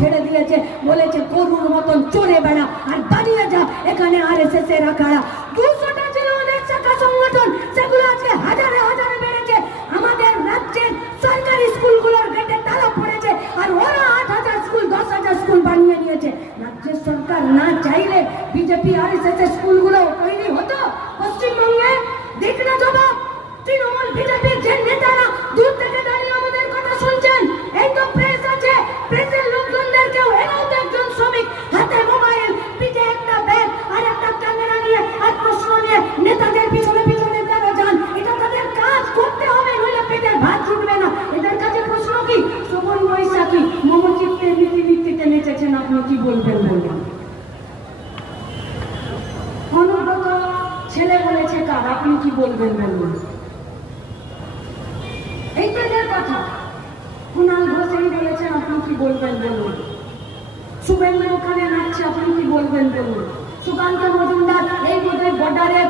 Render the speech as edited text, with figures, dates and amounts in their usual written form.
ছেড়ে দিয়েছে, বলেছে গরুর মতন চড়ে বেড়া আর বাড়িয়ে যা। এখানে RSS এর আখাড়া 200টা ছিল অনেক শাখা সংগঠন, সেগুলো আজকে হাজারে হাজারে বেড়েছে। আমাদের রাজ্যের সরকারি স্কুলগুলোর গেটে তালা পড়েছে, আর ওরা 8,000 স্কুল 10,000 স্কুল বানিয়ে নিয়েছে। রাজ্যের সরকার না চাইলে বিজেপি RSS এর স্কুলগুলো তৈরি হতো পশ্চিমবঙ্গে? দেখ না জবাব। তৃণমূল বিজেপির যে নেতারা দূর থেকে দাঁড়িয়ে আমাদের কথা শুনছেন, এই তো প্রেস আছে, প্রেসের লোকজনদেরকেও এরাও তো একজন শ্রমিক, হাতে মোবাইল, পিঠে একটা ব্যাগ আর একটা ক্যামেরা নিয়ে আর প্রশ্ন নিয়ে নেতাদের পিছনে পিছনে তারা যান। এটা তাদের কাজ, করতে হবে, নইলে পেটের ভাত জুটবে না। এদের কাছে প্রশ্ন কি? শ্রবণ বৈশাখী মমচিত্তের নীতিভিত্তিতে নেচেছেন, আপনি কি বলবেন বলবেন? অনুব্রত ছেলে বলেছে কার, আপনি কি বলবেন বলবেন? এই তো এদের কথা। কুণাল ঘোষ এই বলেছেন, আপনি কি বলবেন বলুন? শুভেন্দু ওখানে নাচছে, আপনি কি বলবেন বলুন? সুকান্ত মজুমদার এই বোধহয় বর্ডারে